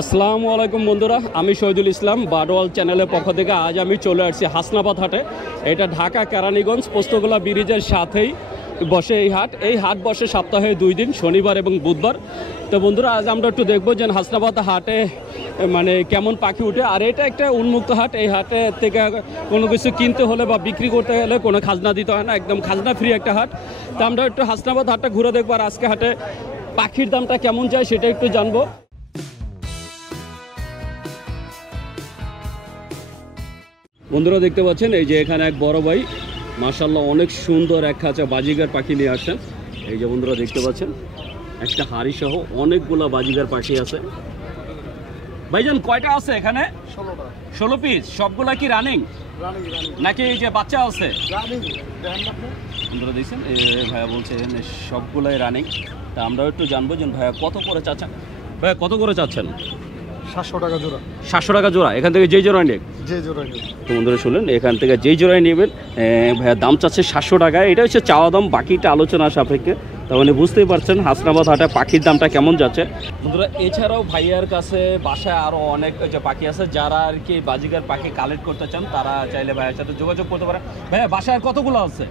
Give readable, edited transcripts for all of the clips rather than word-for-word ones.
আসসালামু আলাইকুম বন্ধুরা, আমি শহীদুল ইসলাম বারওয়াল চ্যানেলের পক্ষ থেকে আজ আমি চলে আসছি হাসনাবাদ হাটে। এটা ঢাকা কেরানীগঞ্জ পোস্তগোলা ব্রিজের সাথেই বসে এই হাট বসে সপ্তাহে 2 দিন, শনিবার এবং বুধবার। তো বন্ধুরা, আজ আমরা একটু দেখবো যে হাসনাবাদ হাটে মানে কেমন পাখি উঠে। আর এটা একটা উন্মুক্ত হাট, এই হাটে থেকে কোনো কিছু কিনতে হলে বা বিক্রি করতে হলে কোনো খাজনা দিতে হয় না, একদম খাজনা ফ্রি একটা হাট। তো আমরা একটু হাসনাবাদ হাটটা ঘুরে দেখবো, আর আজকে হাটে পাখির দামটা কেমন যায় সেটা একটু জানবো। বন্ধুরা দেখতে পাচ্ছেন এই যে এখানে এক বড় ভাই মাশাআল্লাহ অনেক সুন্দর এক খাঁচা বাজিগার পাখি নিয়ে আসেন। এই যে বন্ধুরা দেখতে পাচ্ছেন একটা হাড়ি সহ অনেকগুলো বাজিগার পাখি আছে। ভাইজান কয়টা আছে এখানে? 16 পিস। সবগুলা কি রানিং নাকি এই যে বাচ্চা আছে? বন্ধুরা দেখছেন ভাইয়া বলছে সবগুলাই রানিং। তা আমরা একটু জানবো যে ভাইয়া কত করে চাচ্ছেন। ভাইয়া কত করে চাচ্ছেন? 700 টাকা জোড়া। 700 টাকা জোড়া। এখান থেকে যেই জোড়ায় নেন, তো বন্ধুরা শুনলেন, এখান থেকে যেই জোড়ায় নেবেন ভাইয়া দাম চাচ্ছে 700 টাকা। এটা হচ্ছে চাওয়া দাম, বাকিটা আলোচনা সাপেক্ষে। তার মানে বুঝতেই পারছেন হাসনাবাদ হাটে পাখির দামটা কেমন যাচ্ছে। বন্ধুরা এছাড়াও ভাইয়ার কাছে বাসায় আরও অনেক যে পাখি আছে, যারা আর কি বাজিগার পাখি কালেক্ট করতে চান তারা চাইলে ভাইয়ের সাথে যোগাযোগ করতে পারে। ভাইয়া বাসায় কতগুলো আছে?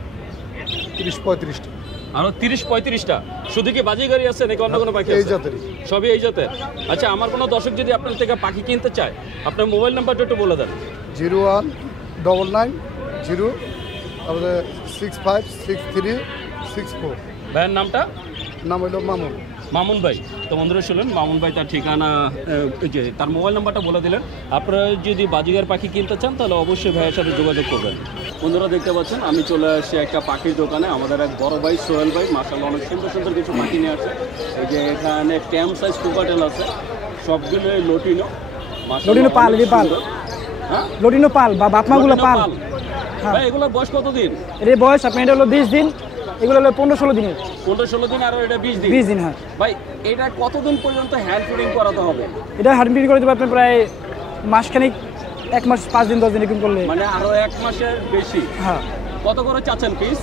30-35টা। আরো 30-35টা। শুধু কি বাজিগারই আছে নাকি অন্য কোনো পাখি? এই জাতেরই, সবই এই জাতের। আচ্ছা, আমার কোনো দর্শক যদি আপনার থেকে পাখি কিনতে চায়, আপনার মোবাইল নাম্বারটা একটু বলে দেন। 0199 তারপরে 656364। ভাইয়ের নামটা? নাম হলো মামুন। মামুন ভাই। তো বন্ধুরা শুনলেন, মামুন ভাই তার ঠিকানা যে তার মোবাইল নাম্বারটা বলে দিলেন। আপনারা যদি বাজিগার পাখি কিনতে চান তাহলে অবশ্যই ভাইয়ের সাথে যোগাযোগ করবেন। বন্ধুরা দেখতে পাচ্ছেন আমি চলে আসছি একটা পাখির দোকানে। আমাদের এক বড় ভাই সোহেল ভাই মাশাআল্লাহ অনেক সুন্দর সুন্দর কিছু পাখি নিয়ে আসছে। এই যে এখানে ক্যাম সাইজ কোকাটেল আছে, সবগুলো লটিনো। লটিনো পাল, হ্যাঁ লটিনো পাল বা বাপমাগুলো পাল। ভাই এগুলোর বয়স কতদিন? এর বয়স আপনার এটা হলো 20 দিন, এগুলো হলো 15-16 দিনের। 15-16 দিন, আর এটা 20 দিন। 20 দিন, হ্যাঁ। ভাই এটা কতদিন পর্যন্ত হ্যান্ড ফিডিং করাতে হবে? এটা হ্যান্ড ফিডিং করে দেবে আপনার প্রায় মাসখানিক, 1 মাস 5 দিন 10 দিন এরকম করলে, মানে আরো 1 মাসের বেশি। হ্যাঁ। কত করে চাচ্ছেন পিস?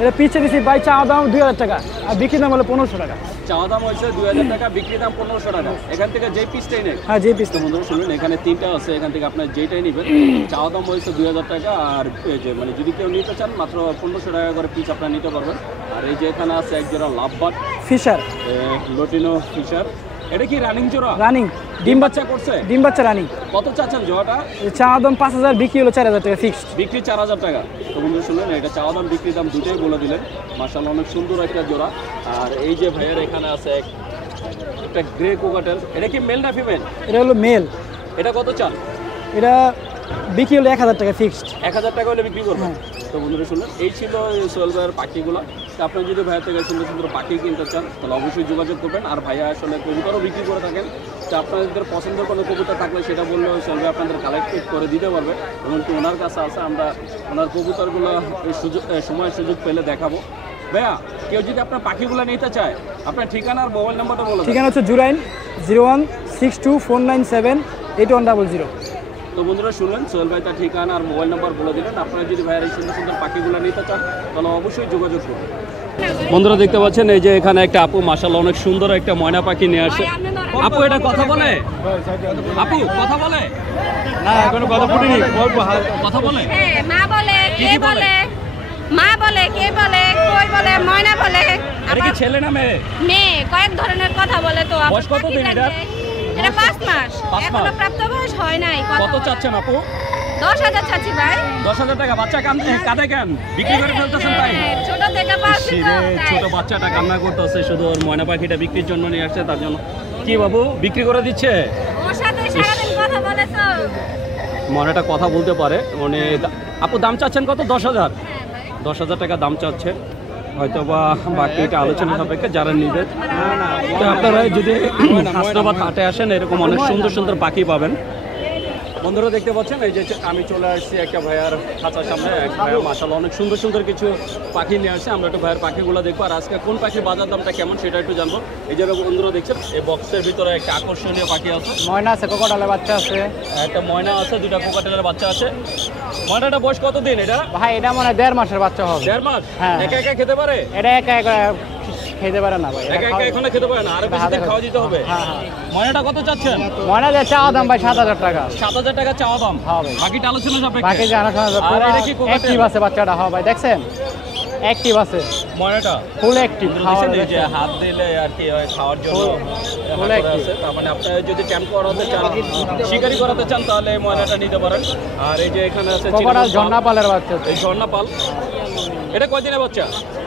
এটা পিছে দিছি ভাই, চাওয়া দাম 2000 টাকা আর বিক্রি দাম হলো 1500 টাকা। চাওয়া দাম হয়েছে 2000 টাকা, বিক্রি দাম 1500 টাকা। এখান থেকে যেই পিসটাই নেন, হ্যাঁ যে পিস। তো বন্ধুরা শুনুন, এখানে 3টা আছে, এখান থেকে আপনার যেটাই নেবেন চাওয়া দাম হয়েছে 2000 টাকা। আর এই যে মানে যদি কেউ নিতে চান মাত্র 1500 টাকা করে পিস আপনারা নিতে পারবেন। আর এই যে এখানে আছে এক জোড়া লাভবার্ড ফিশার, লটিনো ফিশার। এটা কি রানিং জোড়া? রানিং, ডিম বাচ্চা করছে? ডিম বাচ্চা রানিং। কত চাচ্ছেন জোড়াটা? চাওয়া দাম 5000, বিক্রি হলো 4000 টাকা ফিক্সড। বিক্রি 4000 টাকা। তো বন্ধু শুনলেন, এটা চাওয়া দাম বিক্রি দাম দুটোই বলে দিলেন। মাশাআল্লাহ অনেক সুন্দর একটা জোড়া। আর এই যে ভাইয়ের এখানে আছে একটা গ্রে কোকাটেল। এটা কি মেল না ফিমেল? এটা হলো মেল। এটা কত চান? এটা বিক্রি হলো 1000 টাকা ফিক্সড। 1000 টাকা হলে বিক্রি করবেন। তো বন্ধুরা শুনলেন, এই ছিল সোহেল ভাইয়ের পাখিগুলো। তো আপনি যদি ভাইয়ের থেকে সুন্দর সুন্দর পাখি কিনতে চান তাহলে অবশ্যই যোগাযোগ করবেন। আর ভাইয়া আসলে কবুতরও বিক্রি করে থাকেন। তো আপনাদের পছন্দের কোনো কবুতর থাকলে সেটা বললেও সোহেল ভাই আপনাদের কালেক্ট করে দিতে পারবে। এমনকি ওনার কাছে আছে, আমরা ওনার কবুতরগুলো সময় সুযোগ পেলে দেখাবো। ভাইয়া কেউ যদি আপনার পাখিগুলো নিতে চায়, আপনার ঠিকানা আর মোবাইল নাম্বারটা বলে। ঠিকানা হচ্ছে জুরাইন 016249781000। তো বন্ধুরা শুনলেন, সোহেল ভাই তার ঠিকানা আর মোবাইল নাম্বার বলে দিলেন। আপনারা যদি ভাইয়ের এই সুন্দর সুন্দর পাখিগুলো নিতে চান তাহলে অবশ্যই যোগাযোগ করবেন। বন্ধুরা দেখতে পাচ্ছেন এই যে এখানে একটা আপু মাশাআল্লাহ অনেক সুন্দর একটা ময়না পাখি নিয়ে আসে। আপু এটা কথা বলে? আপু কথা বলে না, এখনো কথা ফুটিনি। কথা বলে? হ্যাঁ, মা বলে, কে বলে, মা বলে, কে বলে, কই বলে, ময়না বলে। এটা কি ছেলে না মেয়ে? মেয়ে, কয়েক ধরনের কথা বলে। তো বয়স কতদিন এটা? এটা 5 মাস। 5 মাস। এখনো প্রাপ্ত বয়স হয় নাই। কত চাচ্ছেন আপু? 10000 চাচ্ছি ভাই। 10000 টাকা। বাচ্চা কাঁদে কেন? বিক্রি করে ফেলতেছেন তাই? ছোট থেকে পালছি তো, তাই। ছোট বাচ্চাটা কান্না করতেছে, শুধু ওর ময়না পাখিটা বিক্রির জন্য নিয়ে আসছে, তার জন্য। কি বাবু বিক্রি করে দিচ্ছে? ওর সাথে সারাদিন কথা বলে তো। ময়নাটা কথা বলতে পারে। মানে আপু দাম চাচ্ছেন কত? 10000। হ্যাঁ ভাই। 10000 টাকা দাম চাচ্ছে। হয়তো বা বাকিটা আলোচনা সাপেক্ষে যারা নিবে। তো আপনারা যদি হাসনাবাদ হাটে আসেন এরকম অনেক সুন্দর সুন্দর পাখি পাবেন। বন্ধুরা দেখতে পাচ্ছেন এই যে আমি চলে আসছি একটা ভাইয়ার খাঁচার সামনে। এক ভাইয়া মাশাআল্লাহ অনেক সুন্দর সুন্দর কিছু পাখি নিয়ে আসছে। আমরা একটু ভাইয়ের পাখিগুলো দেখবো, আর আজকে কোন পাখির বাজার দামটা কেমন সেটা একটু জানবো। এই যে বন্ধুরা দেখছেন এই বক্সের ভিতরে একটা আকর্ষণীয় পাখি আছে। ময়না আছে, কোকাটালের বাচ্চা আছে, একটা ময়না আছে, 2টা কোকাটেলের বাচ্চা আছে। ময়নাটা বয়স কতদিন এটা? ভাই এটা মনে হয় 1.5 মাসের বাচ্চা হবে। 1.5 মাস? হ্যাঁ। একা একা খেতে পারে? এটা একা একা খেতে পারে না ভাই। একা একা এখনো খেতে পারে না, আর বেশি দিন খাওয়া দিতে হবে। হ্যাঁ হ্যাঁ। ময়নাটা কত চাচ্ছেন? ময়না যে চাওয়া দাম ভাই 7,000 টাকা। 7,000 টাকা চাওয়া দাম। হ্যাঁ ভাই। বাকিটা আলোচনা সাপেক্ষে। বাকি জানা শোনা যাবে। আর এটা কি অ্যাক্টিভ আছে বাচ্চাটা। হ্যাঁ ভাই দেখছেন অ্যাক্টিভ আছে ময়নাটা ফুল অ্যাক্টিভ। দেখছেন এই যে হাত দিলে আর কি হয় খাওয়ার জন্য ফুল হাত করা আছে। তার মানে আপনি যদি ক্যাম্প করাতে চান, শিকারি করাতে চান তাহলে এই ময়নাটা নিতে পারেন। আর এই যে এখানে আছে কোকোডাল ঝর্ণা পালের বাচ্চা। এই ঝর্ণা পাল, এটা কয়দিনের বাচ্চা?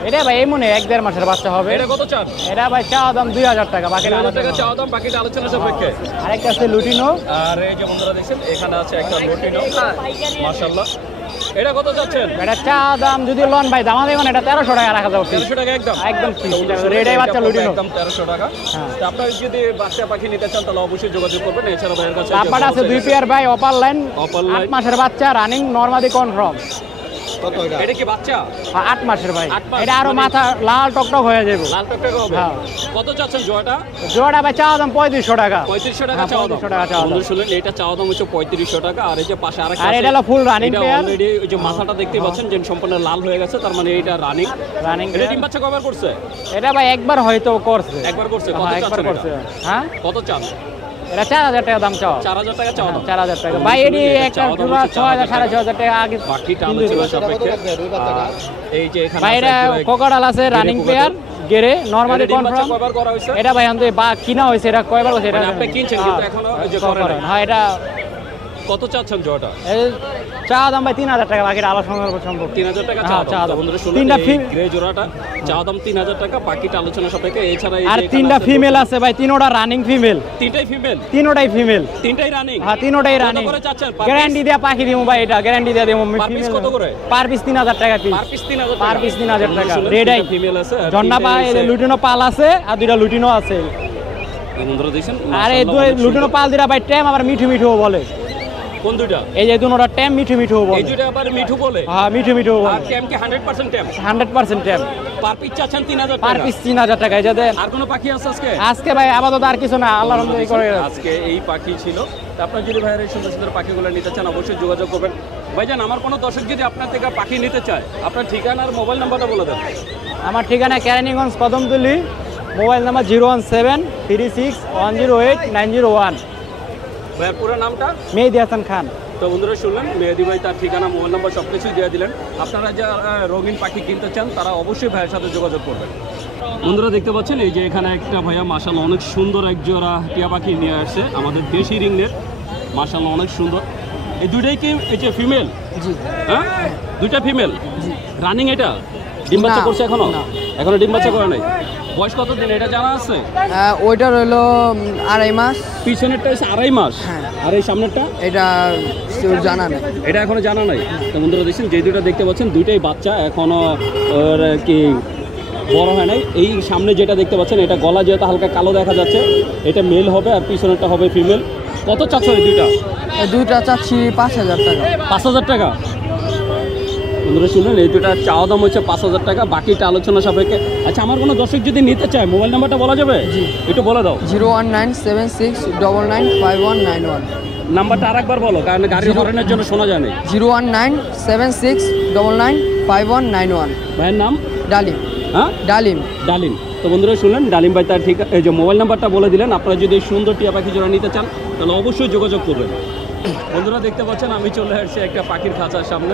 এটা ভাই এই মনে 1-1.5 মাসের বাচ্চা হবে। এটা কত চান? এটা ভাই চাওয়া দাম 2,000 টাকা। বাকি 2,000 টাকা চাওয়া দাম, বাকিটা আলোচনা সাপেক্ষে। আরেকটা আছে লুটিনো। আর এই যে বন্ধুরা দেখছেন এখানে আছে একটা লুটিনো, মাশাআল্লাহ। এটা কত চাচ্ছেন? এটা চাওয়া দাম যদি লন ভাই দামা দেবেন এটা 1300 টাকা রাখা যাবে। 1300 টাকা একদম একদম রেডাই বাচ্চা লুটিনো একদম 1300 টাকা। তো আপনারা যদি বাচ্চা পাখি নিতে চান তাহলে অবশ্যই যোগাযোগ করবেন। এছাড়া ভাইয়ের কাছে আপনার আছে 2 পেয়ার ভাই অপার লাইন অপার 8 মাসের বাচ্চা রানিং নরমালি কনফার্ম। কত এটা? এটা কি বাচ্চা? 8 মাসের ভাই। 8 মাস এটা আরো মানে- মাথা লাল টকটক হয়ে যাবে। লাল টকটকে হবে। হ্যাঁ। কত চাচ্ছেন জোড়াটা? জোড়া ভাই চাওয়া দাম 3500 টাকা। 3500 টাকা হ্যাঁ, চাওয়া দাম। 3500 টাকা চাওয়া দাম। বন্ধু শুনলেন এটা চাওয়া দাম হচ্ছে 3500 টাকা। আর এই যে পাশে আরেকটা আর আছে, এটা হলো ফুল রানিং এটা পেয়ার। অলরেডি ওই যে মাথাটা দেখতে পাচ্ছেন যে সম্পূর্ণ লাল হয়ে গেছে, তার মানে এটা রানিং। রানিং এটা ডিম বাচ্চা কবার করছে? এটা ভাই একবার হয়তো করছে। একবার করছে। কত হ্যাঁ, একবার চাচ্ছেন করছে। এটা? হ্যাঁ কত চান? এটা 4000 টাকা দাম চাওয়া। 4000 টাকা চাওয়া দাম। 4000 টাকা ভাই। এটি একটা জোড়া 6000 6500 টাকা আগে বাকিটা আলোচনা সাপেক্ষে। এই যে এখানে ভাই আছে এটা একজোড়া- কোকোডাল আছে রানিং কোকোডাল। পেয়ার গেরে নরমালি এটা ডিম বাচ্চা কনফার্ম। কবার করা হয়েছে? এটা ভাই আমাদের বা কিনা হয়েছে। এটা কয়বার হয়েছে এটা মানে আপনি কিনছেন কিন্তু এখনো ওই যে করেন নাই। হ্যাঁ এটা কত চাচ্ছেন জোড়াটা? চাওয়া দাম ভাই 3000 টাকা। বাকিটা আলোচনা সম্ভব। 3000 টাকা হ্যাঁ, চাওয়া দাম। বন্ধুরা শুনুন, তিনটা এই গ্রে জোড়াটা চাওয়া দাম 3000 টাকা, বাকিটা আলোচনা সাপেক্ষে। এছাড়া এই যে আর এখানে 3টা আছে ফিমেল আছে ভাই। 3টা রানিং ফিমেল। তিনটাই ফিমেল। 3টাই ফিমেল। তিনটাই রানিং। হ্যাঁ 3টাই কত রানিং। করে চাচ্ছেন? গ্যারান্টি দেয়া পাখি দিমু ভাই। এটা গ্যারান্টি দেয়া দিমু। পার পিস কত করে? পার পিস 3000 টাকা পিস। পার পিস 3000 পার টাকা। পিস 3000 টাকা। শুনুন, রেড আই তিনটা ফিমেল আছে আর ঝর্ণা তিনটাই পা হচ্ছে- লুটিনো পাল আছে আর 2টা লুটিনো আছে। বন্ধুরা দেখছেন আর এই মাশাআল্লাহ অনেক লুটিনো সুন্দর। পাল দিরা ভাই ট্যাম আবার মিঠু মিঠু বলে। কোন দুইটা? এই যে দুটোটা ট্যাম মিঠু মিঠু এই বলে। দুইটা আবার মিঠু বলে। হ্যাঁ মিঠু মিঠু বলে। আর ট্যাম কি 100% ট্যাম? 100% ট্যাম। পার পিস চাচ্ছেন 3000 পার টাকা। পিস 3000 টাকা। এই যে দেন আর কোনো পাখি আছে আজকে? আজকে ভাই আপাতত আর কিছু না। আল্লাহর রহমতে করে আজকে এই পাখি ছিল। তা আপনার যদি ভাইয়ের এই সুন্দর সুন্দর পাখিগুলো নিতে চান অবশ্যই যোগাযোগ করবেন। ভাইজান আমার কোনো দর্শক যদি আপনার থেকে পাখি নিতে চায় আপনার ঠিকানা আর মোবাইল নাম্বারটা বলে দেন। আমার ঠিকানা কেরানীগঞ্জ কদমতলী। Mobile number 01736108901। ভাইয়ের পুরো নামটা? মেহেদি হাসান খান। তো বন্ধুরা শুনলেন মেহেদি ভাই তার ঠিকানা মোবাইল নাম্বার সব কিছুই দিয়ে দিলেন। আপনারা যারা রঙিন পাখি কিনতে চান তারা অবশ্যই ভাইয়ের সাথে যোগাযোগ করবেন। বন্ধুরা দেখতে পাচ্ছেন এই যে এখানে একটা ভাইয়া মাশাআল্লাহ অনেক সুন্দর এক জোড়া টিয়া পাখি নিয়ে আসছে আমাদের দেশি রিংনেট। মাশাআল্লাহ অনেক সুন্দর। এই দুইটাই কি এই যে ফিমেল? জি হ্যাঁ দুইটা ফিমেল রানিং। এটা ডিম বাচ্চা না, করছে এখনো? না। এখনো ডিম বাচ্চা করে নাই। বয়স কত দিন এটা জানা আছে? ওইটা রইলো 2.5 মাস। পিছনেরটা হচ্ছে 2.5 মাস। হ্যাঁ। আর এই সামনেরটা? এটা জানা নেই। এটা এখনো জানা নাই। তো বন্ধুরা দেখছেন যে দুটো দেখতে পাচ্ছেন দুইটাই বাচ্চা এখনো ওর কি বড় হয় নাই। এই সামনে যেটা দেখতে পাচ্ছেন এটা গলা যেটা হালকা কালো দেখা যাচ্ছে এটা মেল হবে আর পিছনেরটা হবে ফিমেল। কত চাচ্ছ এই দুইটা? এই দুইটা চাচ্ছি 5000 টাকা। 5000 টাকা। বন্ধুরা শুনলেন এই দুটা চাওয়া দাম হচ্ছে 5000 টাকা, বাকিটা আলোচনা সাপেক্ষে। আচ্ছা আমার কোনো দর্শক যদি নিতে চায় মোবাইল নাম্বারটা বলা যাবে? একটু বলে দাও। 01976999191। নাম্বারটা আরেকবার বলো কারণ গাড়ির হরেনের জন্য শোনা যায় না। 01976995191। ভাইয়ের নাম? ডালিম। হ্যাঁ ডালিম। ডালিম। তো বন্ধুরা শুনলেন ডালিম ভাই তার ঠিক এই যে মোবাইল নাম্বারটা বলে দিলেন। আপনারা যদি এই সুন্দর টিয়া পাখি জোড়া নিতে চান তাহলে অবশ্যই যোগাযোগ করবেন। বন্ধুরা দেখতে পাচ্ছেন আমি চলে আসছি একটা পাখির খাঁচার সামনে।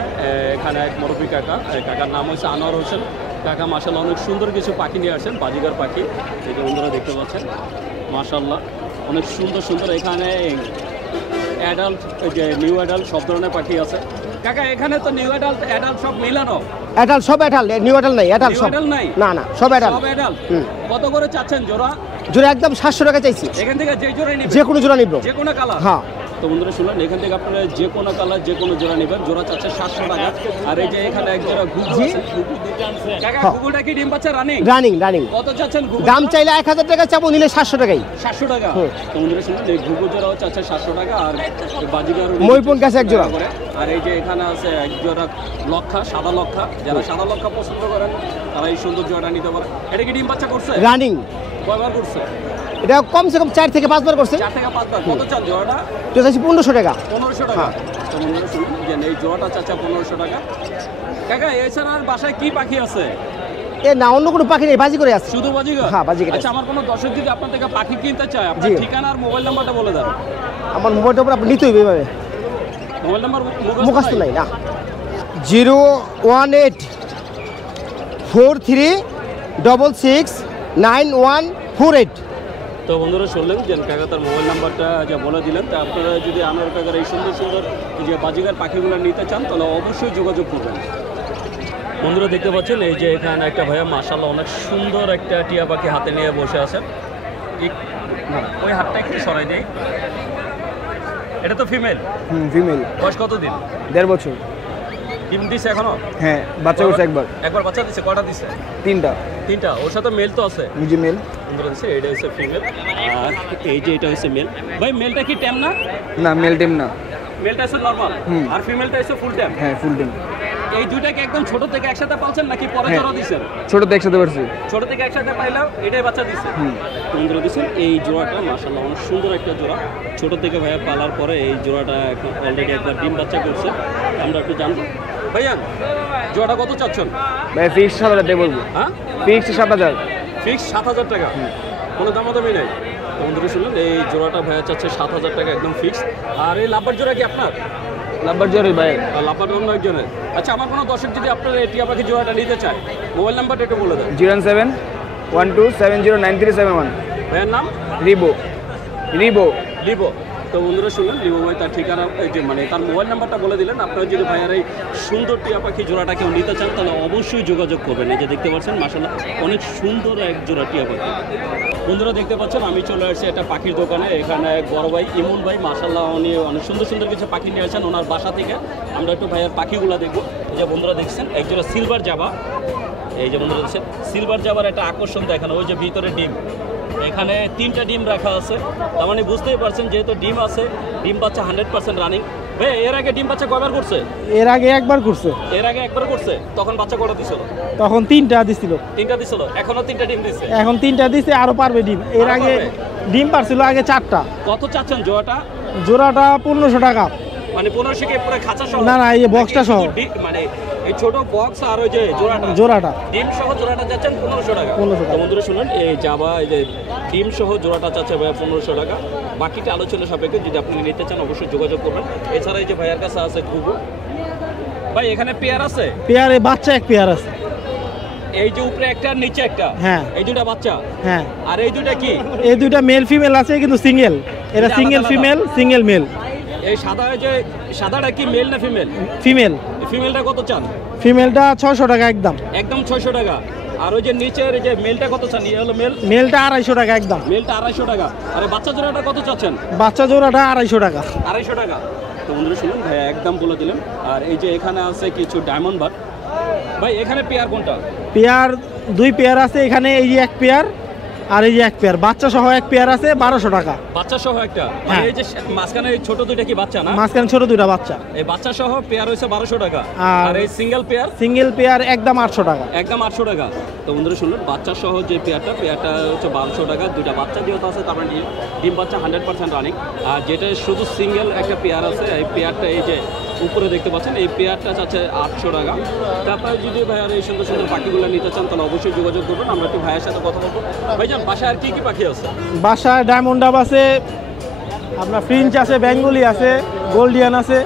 এখানে এক মুরব্বি কাকা, কাকার নাম হচ্ছে আনোয়ার হোসেন। কাকা মাশাআল্লাহ অনেক সুন্দর কিছু পাখি নিয়ে আসেন, বাজিগার পাখি। এই যে বন্ধুরা দেখতে পাচ্ছেন মাশাআল্লাহ অনেক সুন্দর সুন্দর। এখানে অ্যাডাল্ট যে নিউ অ্যাডাল্ট সব ধরনের পাখি আছে। কাকা এখানে তো নিউ অ্যাডাল্ট অ্যাডাল্ট সব মিলানো? অ্যাডাল্ট সব অ্যাডাল্ট, নিউ অ্যাডাল্ট নাই, অ্যাডাল্ট নিউ সব। অ্যাডাল্ট নাই? না না সব অ্যাডাল্ট। সব অ্যাডাল্ট। কত করে চাচ্ছেন জোড়া? জোড়া একদম 700 টাকা চাইছি। এখান থেকে যে জোড়া নিবেন? যে কোনো জোড়া নিব। যে কোনো কালার? হ্যাঁ। তো বন্ধুরা শুনলেন এখান থেকে আপনারা যে কোনো কালার যে কোনো জোড়া নেবেন। জোড়া চাচ্ছে 700 টাকা। আর এই যে এখানে এক জোড়া ঘুঘু আছে। কাকা হ্যাঁ। ঘুঘুটা কি ডিম বাচ্চা রানিং? Running running. কত চাচ্ছেন ঘুঘু? দাম চাইলে 1000 টাকা চাবো, নিলে 700 টাকাই। 700 টাকা। হুম। তো বন্ধুরা শুনলেন এই ঘুঘু জোড়াও চাচ্ছে 700 টাকা। আর বাজিগার ময়ূরপঙ্খ আছে এক জোড়া। আর এই যে এখানে আছে এক জোড়া লক্ষা, সাদা লক্ষা। যারা সাদা লক্ষা পছন্দ করেন তারা এই সুন্দর জোড়া নিতে পারে। এটা কি ডিম বাচ্চা করছে? রানিং। কয়বার করছে? এটা কমসে কম 4 থেকে 5 বার করছে। 4 থেকে 5 বার। কত চান জোড়াটা? তো চাইছি 1500 টাকা। 1500 টাকা। তো বন্ধুরা শুনুন যে এই জোড়াটা চাচা 1500 টাকা। কাকা এছাড়া আর বাসায় কি পাখি আছে? এ না অন্য কোনো পাখি নেই, বাজি করে আছে। শুধু বাজিগার? হ্যাঁ, বাজিগার আচ্ছা, আছে। আমার কোনো দর্শক যদি আপনার থেকে পাখি কিনতে চায়, আপনার জি। ঠিকানা আর মোবাইল নাম্বারটা বলে দেন। আমার মোবাইলটা উপর আপনি নিতে হইবে এভাবে, মোবাইল নাম্বার মুখস্থ নাই না। 01843669148। তো বন্ধুরা শুনলেন যে কাকা তার মোবাইল নাম্বারটা যা বলে দিলেন, তা আপনারা যদি আনোয়ার কাকার এই সুন্দর সুন্দর যে বাজিগার পাখিগুলো নিতে চান তাহলে অবশ্যই যোগাযোগ করবেন। বন্ধুরা দেখতে পাচ্ছেন এই যে এখানে একটা ভাইয়া মাশাআল্লাহ অনেক সুন্দর একটা টিয়া পাখি হাতে নিয়ে বসে আছেন। ওই হাতটা একটু সরাই দেই। এটা তো ফিমেল, ফিমেল, বয়স কত দিন? 1.5 বছর। ডিম দিছে এখনো? হ্যাঁ, বাচ্চা করছে একবার। একবার বাচ্চা দিছে? কটা দিছে? 3টা। 3টা। ওর সাথে মেল তো আছে? নিজে মেল। বন্ধুরা দিছে, এটা হচ্ছে ফিমেল আর এই যে এটা হচ্ছে মেল। ভাই মেলটা কি ট্যাম না? না, মেল টেম না। মেলটা হচ্ছে নরমাল আর ফিমেলটা হচ্ছে ফুল ট্যাম। হ্যাঁ, ফুল টেম। এই দুইটাকে একদম ছোট থেকে একসাথে পালছেন নাকি পরে জোড়া দিছেন? ছোট থেকে একসাথে পারছি। ছোট থেকে একসাথে পাইলাম, এটাই বাচ্চা দিছে। বন্ধুরা দিছেন এই জোড়াটা মাশাআল্লাহ অনেক সুন্দর একটা জোড়া। ছোট থেকে ভাইয়া পালার পরে এই জোড়াটা এখন অলরেডি একবার ডিম বাচ্চা করছে। আমরা একটু জানবো ভাইয়া জোড়াটা কত চাচ্ছেন? ভাই ফিক্স 7,000 দিয়ে বলবো। হ্যাঁ, ফিক্স 7,000। ফিক্স 7,000 টাকা, কোনো দামাদামি নেই। বন্ধুরা শুনলেন এই জোড়াটা ভাইয়া চাচ্ছে 7,000 টাকা, একদম ফিক্স। আর এই লাভবার জোড়া কি আপনার? নাম্বার জোরে ভাই। লাভবার অন্য একজনের। আচ্ছা, আমার কোনো দর্শক যদি আপনার এই টিয়া পাখি জোড়াটা নিতে চায়, মোবাইল নাম্বারটা একটু বলে দেন। 01712709371। ভাইয়ের নাম? রিবো। লিবো। তো বন্ধুরা শুনলেন লিবো ভাই তার ঠিকানা এই যে মানে তার মোবাইল নাম্বারটা বলে দিলেন। আপনারা যদি ভাইয়ার এই সুন্দর টিয়া পাখি জোড়াটা কেউ নিতে চান তাহলে অবশ্যই যোগাযোগ করবেন। এই যে দেখতে পাচ্ছেন মাশাআল্লাহ অনেক সুন্দর এক জোড়া টিয়া পাখি। বন্ধুরা দেখতে পাচ্ছেন আমি চলে আসছি একটা পাখির দোকানে। এখানে এক বড় ভাই ইমন ভাই মাশাআল্লাহ উনি অনেক সুন্দর সুন্দর কিছু পাখি নিয়ে আসেন ওনার বাসা থেকে। আমরা একটু ভাইয়ার পাখিগুলো দেখবো। এই যে বন্ধুরা দেখছেন এক জোড়া সিলভার জাবা। এই যে বন্ধুরা দেখছেন সিলভার জাবার একটা আকর্ষণ দেখানো, ওই যে ভিতরে ডিম, এখানে 3টা ডিম রাখা আছে। তার মানে বুঝতেই পারছেন যেহেতু ডিম আছে, ডিম বাচ্চা 100% রানিং। ভাই এর আগে ডিম বাচ্চা কয়বার করছে? এর আগে একবার করছে। এর আগে একবার করছে। তখন বাচ্চা কটা দিছিল? তখন 3টা দিছিল। 3টা দিছিল, এখনো 3টা ডিম দিচ্ছে। এখন 3টা দিছে, আরো পারবে ডিম। এর আরো আগে পারবে? ডিম পারছিল আগে 4টা। কত চাচ্ছেন জোড়াটা? জোড়াটা 1500 টাকা। মানে 1500 কে পুরো খাঁচা সহ? না না, এই বক্সটা সহ। মানে এই ছোট বক্স আর ওই যে জোড়াটা ডিম সহ জোড়াটা যাচ্ছেন 1500 টাকা। 1500 টাকা। তো বন্ধুরা শুনুন এই জাবা এই যে ডিম সহ জোড়াটা চাচ্ছে ভাইয়া 1500 টাকা। বাকিটা আলোচনা সাপেক্ষে যদি আপনি নিতে চান অবশ্যই যোগাযোগ করবেন। এছাড়া এই যে ভাইয়ার কাছে আছে খুব ভাই এখানে পেয়ার আছে? পেয়ারে বাচ্চা এক পেয়ার আছে। এই যে উপরে একটা আর নিচে একটা? হ্যাঁ। এই দুটা বাচ্চা? হ্যাঁ। আর এই দুটা কি? এই দুইটা মেল ফিমেল আছে কিন্তু সিঙ্গেল। এরা এটা সিঙ্গেল আলাদা ফিমেল, সিঙ্গেল মেল। এই সাদা যে সাদাটা কি মেল না ফিমেল? ফিমেল। ফিমেলটা কত চান? ফিমেলটা 600 টাকা একদম। একদম 600 টাকা। আর ওই যে নিচের এই যে মেলটা কত চান? ইয়ে হলো মেল। মেলটা 250 টাকা একদম। মেলটা 250 টাকা। আর এই বাচ্চা জোড়াটা কত চাচ্ছেন? বাচ্চা জোড়াটা 250 টাকা। 250 টাকা। তো বন্ধুরা শুনুন ভাই একদম বলে দিলেন। আর এই যে এখানে আছে কিছু ডায়মন্ড বাট। ভাই এখানে পেয়ার কোনটা? পেয়ার 2 পেয়ার আছে এখানে। এই যে এক পেয়ার আর এই যে এক পেয়ার বাচ্চা সহ এক পেয়ার আছে 1200 টাকা। বাচ্চা সহ একটা? মানে হ্যাঁ। এই যে মাঝখানে এই ছোট দুইটা কি বাচ্চা না? মাঝখানে ছোট দুইটা বাচ্চা। এই বাচ্চা সহ পেয়ার হইছে 1200 টাকা। আর আর এই সিঙ্গেল পেয়ার? সিঙ্গেল পেয়ার একদম 800 টাকা। একদম 800 টাকা। তো বন্ধুরা শুনুন বাচ্চা সহ যে পেয়ারটা হচ্ছে 1200 টাকা। দুইটা বাচ্চা যেহেতু আছে তার মানে ডিম বাচ্চা 100% রানিং। আর যেটা শুধু সিঙ্গেল একটা পেয়ার আছে এই পেয়ারটা এই যে উপরে দেখতে পাচ্ছেন এই পেয়ারটা চাচ্ছে 800 টাকা। তারপরে যদি ভাইয়ার এই সুন্দর সুন্দর পাখিগুলো নিতে চান তাহলে অবশ্যই যোগাযোগ করবেন। আমরা একটু ভাইয়ের সাথে কথা বলবো। ভাইজান বাসায় আর কি কি পাখি আছে? বাসায় ডায়মন্ড ডাব আছে, আপনার ফ্রিঞ্চ আছে, বেঙ্গলি আছে, গোল্ডিয়ান আছে,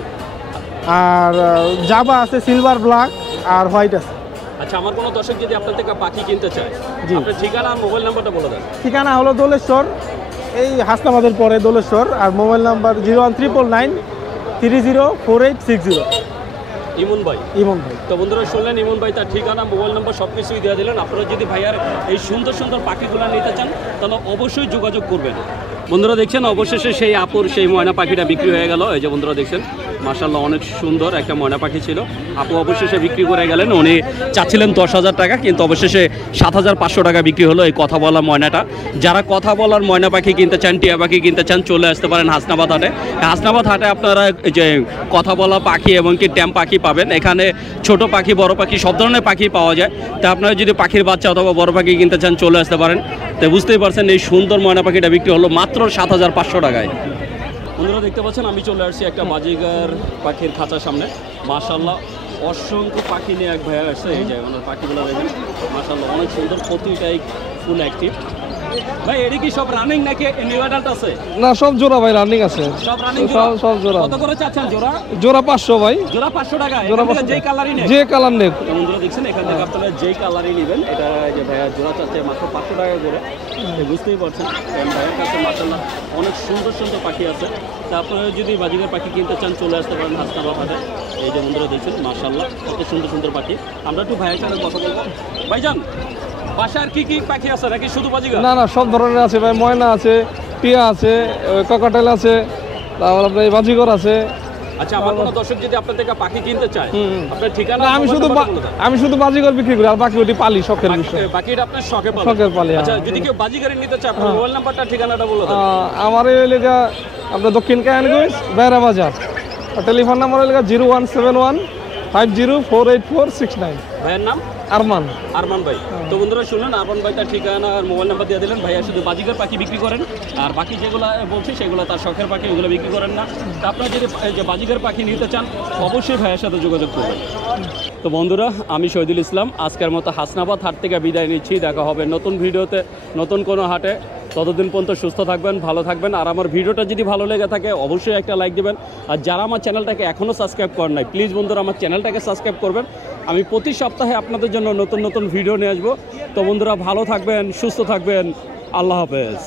আর জাবা আছে, সিলভার ব্ল্যাক আর হোয়াইট আছে। আচ্ছা, আমার কোনো দর্শক যদি আপনার থেকে পাখি কিনতে চায়, জি। আপনার ঠিকানা আর মোবাইল নাম্বারটা বলে দেন। ঠিকানা হলো দোলেশ্বর, এই হাসনাবাদের পরে দোলেশ্বর। আর মোবাইল নাম্বার 01999304860। ইমন ভাই। ইমন ভাই। তো বন্ধুরা শুনলেন ইমন ভাই তার ঠিকানা মোবাইল নাম্বার সব কিছুই দিয়ে দিলেন। আপনারা যদি ভাইয়ার এই সুন্দর সুন্দর পাখিগুলো নিতে চান তাহলে অবশ্যই যোগাযোগ করবেন। বন্ধুরা দেখছেন অবশেষে সেই আপুর সেই ময়না পাখিটা বিক্রি হয়ে গেল। এই যে বন্ধুরা দেখছেন মাশাআল্লাহ অনেক সুন্দর একটা ময়না পাখি ছিল। আপু অবশেষে বিক্রি করে গেলেন। উনি চাচ্ছিলেন 10,000 টাকা, কিন্তু অবশেষে 7,500 টাকা বিক্রি হলো এই কথা বলা ময়নাটা। যারা কথা বলার ময়না পাখি কিনতে চান, টিয়া পাখি কিনতে চান, চলে আসতে পারেন হাসনাবাদ হাটে। হাসনাবাদ হাটে আপনারা যে কথা বলা পাখি এবং কি ট্যাম পাখি পাবেন। এখানে ছোট পাখি বড় পাখি সব ধরনের পাখি পাওয়া যায়। তা আপনারা যদি পাখির বাচ্চা অথবা বড় পাখি কিনতে চান চলে আসতে পারেন। তো বুঝতেই পারছেন এই সুন্দর ময়না পাখিটা বিক্রি হলো মাত্র 7,500 টাকায়। বন্ধুরা দেখতে পাচ্ছেন আমি চলে আসছি একটা বাজিগার পাখির খাঁচার সামনে। মাশাআল্লাহ অসংখ্য পাখি নিয়ে এক ভাইয়া আসছে, এই যে ওনার পাখিগুলো দেখেন মাশাআল্লাহ অনেক সুন্দর, প্রতিটাই ফুল অ্যাক্টিভ। ভাই এটা কি সব রানিং নাকি নিউ অ্যাডাল্ট আছে? না সব জোড়া ভাই রানিং আছে, সব রানিং সব জোড়া। কত করে চাচ্ছেন জোড়া? জোড়া 500 ভাই, জোড়া 500 টাকা। জোড়া এখান থেকে যেই কালারই নেন, যে কালার নেব। বন্ধুরা দেখছেন এখান থেকে আপনারা যেই কালারই নেবেন, এটা এই যে ভাইয়া জোড়া চাচ্ছে মাত্র 500 টাকা করে। বুঝতেই পারছেন ভাইয়ের কাছে মাশাআল্লাহ অনেক সুন্দর সুন্দর পাখি আছে। তা আপনারা যদি বাজিকার পাখি কিনতে চান চলে আসতে পারেন হাসনাবাদ হাটে। এই যে বন্ধুরা দেখছেন মাশাআল্লাহ কত সুন্দর সুন্দর পাখি। আমরা একটু ভাইয়ের সাথে কথা বলবো। ভাইজান বাসার কি কি পাখি আছে নাকি শুধু বাজিকার? না না সব ধরনের আছে ভাই, ময়না আছে, টিয়া আছে, ককাটেল আছে, তারপর আপনার এই বাজিগর আছে। আচ্ছা আমার কোনো দর্শক যদি আপনার থেকে পাখি কিনতে চায়, আপনার ঠিকানা? আমি শুধু বাজিগর বিক্রি করি, আর বাকি ওটি পালি, শখের বিষয়। বাকিটা আপনার শখে পালি। আচ্ছা যদি কেউ বাজিগারি নিতে চায় আপনার মোবাইল নাম্বারটা ঠিকানাটা বলে দেন। আমার এই এলাকা আপনার দক্ষিণ কায়ানগঞ্জ বেড়া বাজার, আর টেলিফোন নাম্বার এলাকা 0171504846 ভাইয়ের নাম? আরমান। আরমান ভাই। তো বন্ধুরা শুনলেন আরমান ভাই তার ঠিকানা আর মোবাইল নাম্বার দিয়ে দিলেন। ভাইয়া শুধু বাজিকার পাখি বিক্রি করেন, আর বাকি যেগুলো বলছি সেগুলো তার শখের পাখি, ওগুলো বিক্রি করেন না। তা আপনারা যদি যে বাজিকার পাখি নিতে চান অবশ্যই ভাইয়ের সাথে যোগাযোগ করবেন। তো বন্ধুরা আমি শহীদুল ইসলাম আজকের মতো হাসনাবাদ হাট থেকে বিদায় নিচ্ছি। দেখা হবে নতুন ভিডিওতে নতুন কোনো হাটে। ততদিন পর্যন্ত সুস্থ থাকবেন, ভালো থাকবেন। আর আমার ভিডিওটা যদি ভালো লেগে থাকে অবশ্যই একটা লাইক দেবেন। আর যারা আমার চ্যানেলটাকে এখনও সাবস্ক্রাইব করেন নাই প্লিজ বন্ধুরা আমার চ্যানেলটাকে সাবস্ক্রাইব করবেন। আমি প্রতি সপ্তাহে আপনাদের জন্য নতুন নতুন ভিডিও নিয়ে আসবো। তো বন্ধুরা ভালো থাকবেন, সুস্থ থাকবেন, আল্লাহ হাফেজ।